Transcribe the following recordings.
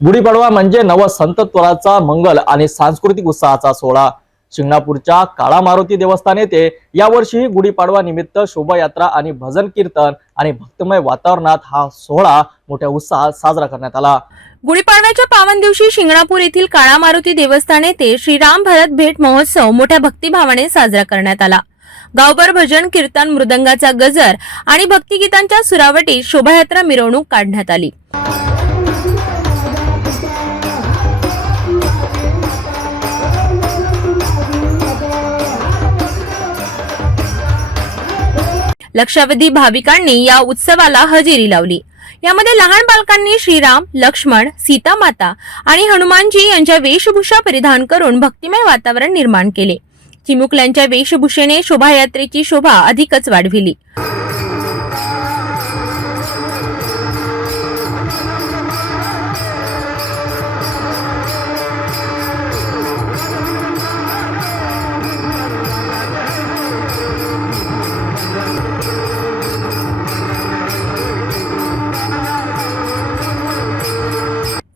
गुढीपाडवा म्हणजे नवसंतत्वराचा मंगल आणि सांस्कृतिक उत्साहाचा सोहळा। शिंगणापूरच्या काळा मारुती देवस्थान येथे यावर्षी गुढीपाडवा निमित्त शोभायात्रा आणि भजन कीर्तन आणि भक्तिमय वातावरणात हा सोहळा मोठ्या उत्साहात साजरा करण्यात आला। गुढीपाडव्याच्या पावन दिवशी शिंगणापूर येथील काळा मारुती देवस्थान येथे श्रीराम भरत भेट महोत्सव मोठ्या भक्तिभावाने साजरा करण्यात आला। गावभर भजन कीर्तन, मृदंगाचा गजर आणि भक्तिगीतांच्या सुरावटीत शोभायात्रा मिरवणूक काढण्यात आली। लक्षावधी भाविकांनी या उत्सवाला हजेरी लावली। यामध्ये लहान बालकांनी श्रीराम, लक्ष्मण, सीता माता आणि हनुमानजी यांच्या वेशभूषा परिधान करून भक्तिमय वातावरण निर्माण केले। चिमुकल्यांच्या वेशभूषेने शोभायात्रेची शोभा अधिकच वाढविली।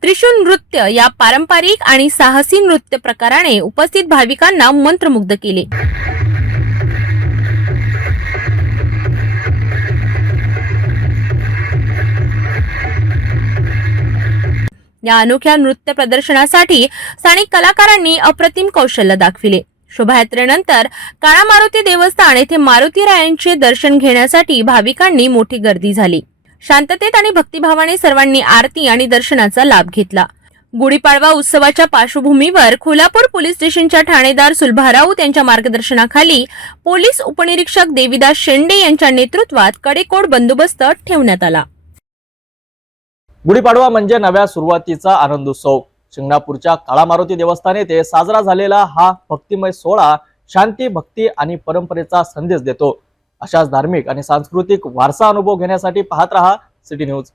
त्रिशूल नृत्य या पारंपरिक आणि साहसी नृत्य प्रकाराने उपस्थित भाविकांना मंत्रमुग्ध केले। या अनोख्या नृत्य प्रदर्शनासाठी स्थानिक कलाकारांनी अप्रतिम कौशल्य दाखविले। शोभायात्रेनंतर काळा मारुती देवस्थान येथे मारुती रायांचे दर्शन घेण्यासाठी भाविकांनी मोठी गर्दी झाली। शांततेत आणि भक्तिभावाने सर्वांनी आरती आणि दर्शनाचा लाभ घेतला। गुढीपाडवा उत्सवाच्या पार्श्वभूमीवर कोल्हापूर पोलीस स्टेशनच्या ठाणेदार सुलभा राऊत यांच्या मार्गदर्शनाखाली पोलीस उपनिरीक्षक देविदास शेंडे यांच्या नेतृत्वात कडेकोट बंदोबस्त ठेवण्यात आला। गुढीपाडवा म्हणजे नव्या सुरुवातीचा आनंदोत्सव। शिंगणापूरच्या काळा मारुती देवस्थान येथे साजरा झालेला हा भक्तिमय सोहळा शांती, भक्ती आणि परंपरेचा संदेश देतो। अशाच धार्मिक आणि सांस्कृतिक वारसा अनुभव घेण्यासाठी पाहत रहा सिटी न्यूज।